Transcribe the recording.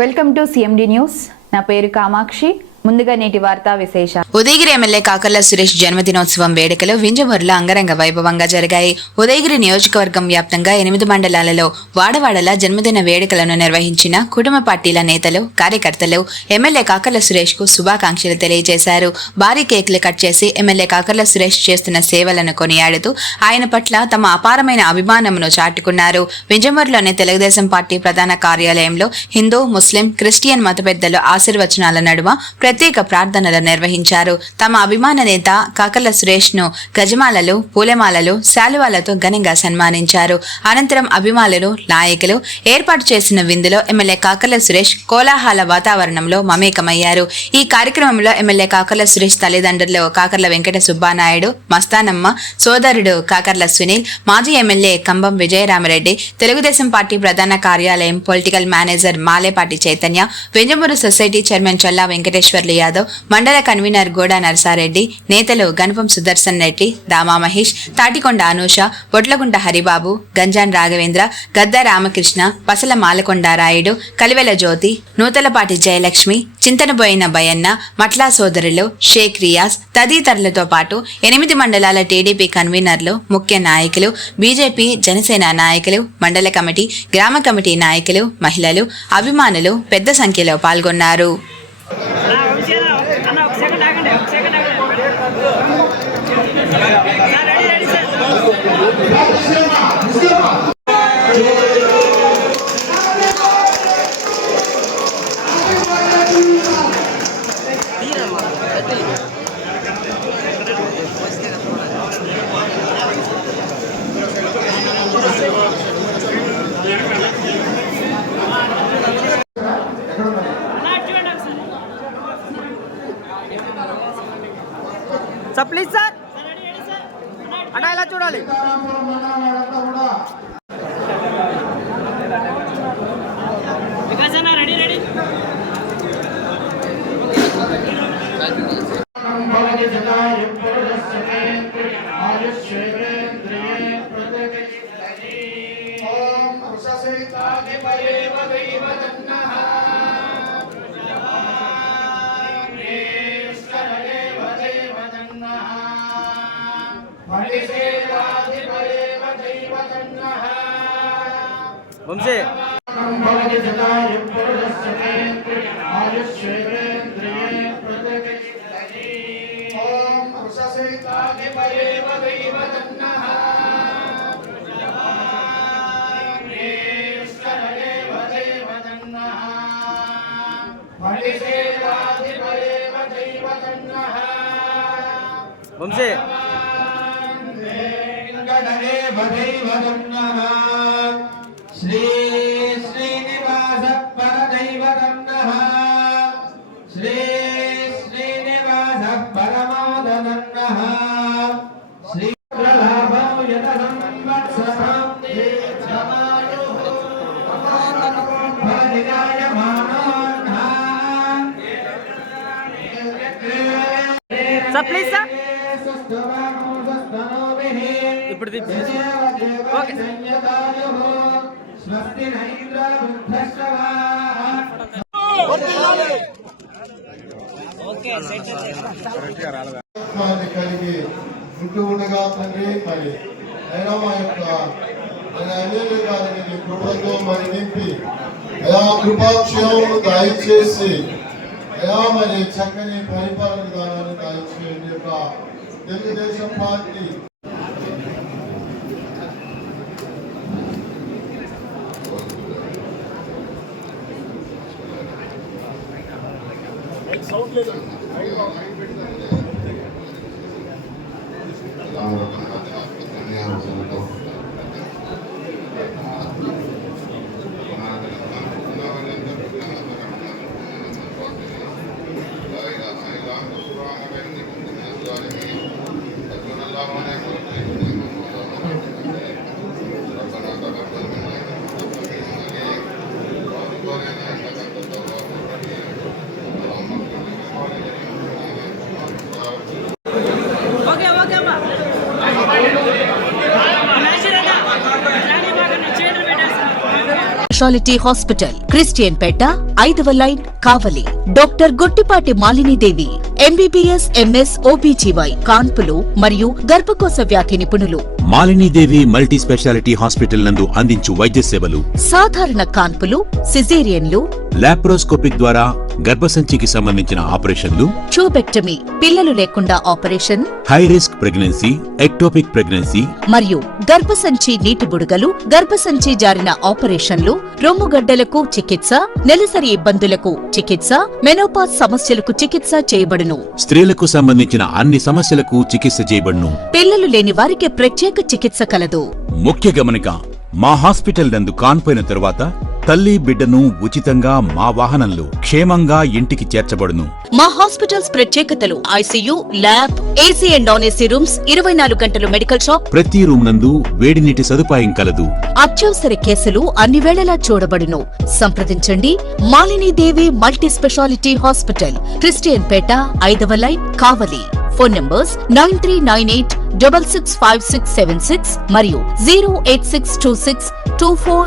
Welcome to CMD news. నా పేరు కామాక్షి. ముందుగా నేటి వార్తా విశేషాలు. ఉదయగిరి ఎమ్మెల్యే కాకర్ల సురేష్ జన్మదినోత్సవం వేడుకలు వింజమూరులో అంగరంగ వైభవంగా జరిగాయి. ఉదయగిరి నియోజకవర్గం వ్యాప్తంగా 8 మండలాలలో వాడవాడల జన్మదిన వేడుకలను నిర్వహించిన కుటుంబ పార్టీల నేతలు, కార్యకర్తలు ఎమ్మెల్యే కాకర్ల సురేష్ కు శుభాకాంక్షలు తెలియజేశారు. భారీ కేకులు కట్ చేసి ఎమ్మెల్యే కాకర్ల సురేష్ చేస్తున్న సేవలను కొనియాడుతూ ఆయన పట్ల తమ అపారమైన అభిమానమును చాటుకున్నారు. వింజమూరులోని తెలుగుదేశం పార్టీ ప్రధాన కార్యాలయంలో హిందూ, ముస్లిం, క్రిస్టియన్ మత పెద్దలు ఆశీర్వచనాల నడుమ ప్రత్యేక ప్రార్థనలు నిర్వహించారు. తమ అభిమాన నేత కాకర్ల సురేష్ ను గజమాలలు, పూలమాలలు, శాలువాలతో ఘనంగా సన్మానించారు. అనంతరం అభిమానులు, నాయకులు ఏర్పాటు చేసిన విందులో ఎమ్మెల్యే కాకర్ల సురేష్ కోలాహల వాతావరణంలో మమేకమయ్యారు. ఈ కార్యక్రమంలో ఎమ్మెల్యే కాకర్ల సురేష్ తల్లిదండ్రులు కాకర్ల వెంకట సుబ్బానాయుడు, మస్తానమ్మ, సోదరుడు కాకర్ల సునీల్, మాజీ ఎమ్మెల్యే కంబం విజయరామరెడ్డి, తెలుగుదేశం పార్టీ ప్రధాన కార్యాలయం political manager Malepati Chaitanya, Venjamuru society chairman Cholla Venkateswarlu Yadav, మండల కన్వీనర్ గోడా నరసారెడ్డి, నేతలు గణపం సుదర్శన్ రెడ్డి, దామా మహేష్, తాటికొండ అనూష, బొట్లగుంట హరిబాబు, గంజాన్ రాఘవేంద్ర, గద్ద రామకృష్ణ, పసల మాలకొండారాయుడు, కలివెల జ్యోతి, నూతలపాటి జయలక్ష్మి, చింతనబోయిన బయన్న, మట్లా సోదరులు, షేక్ రియాజ్ తదితరులతో పాటు 8 మండలాల టీడీపీ కన్వీనర్లు, ముఖ్య నాయకులు, బీజేపీ, జనసేన నాయకులు, మండల కమిటీ, గ్రామ కమిటీ నాయకులు, మహిళలు, అభిమానులు పెద్ద సంఖ్యలో పాల్గొన్నారు. సార్ ప్లీజ్ సార్ అన్న ఇలా చూడాలి. వంశీ వంశీ శ్రీ శ్రీనివాస పరదైవతన్నః శ్రీ శ్రీనివాస పరమోదనన్నః శ్రీ ప్రలాభం యత సంవత్సరం దీర్ఘమాయుః ఫలనిదాయమానోన్హ. సార్ ప్లీజ్ సార్ ఇప్పుడు ఓకే కలిగి ఉంటూ ఉండగా తండ్రి మరి అయినా మా యొక్క ఎమ్మెల్యే గారిని నీ కృపతో మరి నింపి అయా కృపాక్షేమము దయచేసి అయా మరి చక్కని పరిపాలన విధానాన్ని దయచేయండి. యొక్క Telugu Desam party speciality hospital, Christianpet, 5వ line, Kavali. Doctor Gottipati Malinidevi, MBBS, MS, OBGY, కాన్పులు మరియు గర్భకోశ వ్యాధి నిపుణులు. మాలినీదేవి మల్టీ స్పెషాలిటీ హాస్పిటల్ నందు అందించు వైద్య సేవలు: సాధారణ కాన్పులు, సిజేరియన్లు, లాప్రోస్కోపిక్ ద్వారా గర్భసంచికి సంబంధించిన ఆపరేషన్లు, ట్యూబెక్టమీ, పిల్లలు లేకుండా operation, high risk pregnancy, ectopic pregnancy మరియు గర్భసంచి నీటి బుడగలు, గర్భసంచి జారిన ఆపరేషన్లు, రొమ్ముగడ్డలకు చికిత్స, నెలసరి ఇబ్బందులకు చికిత్స, మెనోపాజ్ సమస్యలకు చికిత్స చేయబడును. స్త్రీలకు సంబంధించిన అన్ని సమస్యలకు చికిత్స చేయబడును. పిల్లలు లేని వారికి ప్రత్యేక చికిత్స కలదు. ముఖ్య గమనిక: మా హాస్పిటల్ నందు కాన్పోయిన తరువాత తల్లి బిడ్డను ఉచితంగా మా వాహనంలో క్షేమంగా ఇంటికి చేర్చబడును. మా హాస్పిటల్స్ ప్రత్యేకతలు: ICU, lab, AC and non AC rooms, 24 గంటలు మెడికల్ షాప్, ప్రతి రూమ్ నందు వేడి నీటి సదుపాయం కలదు. అత్యవసర కేసులు అన్ని వేళలా చూడబడును. సంప్రదించండి. Malinidevi multi speciality hospital, Christianpet, 5వ లైన్, కావలి. ఫోన్ నంబర్స్ 9398665676 మరియు 086262455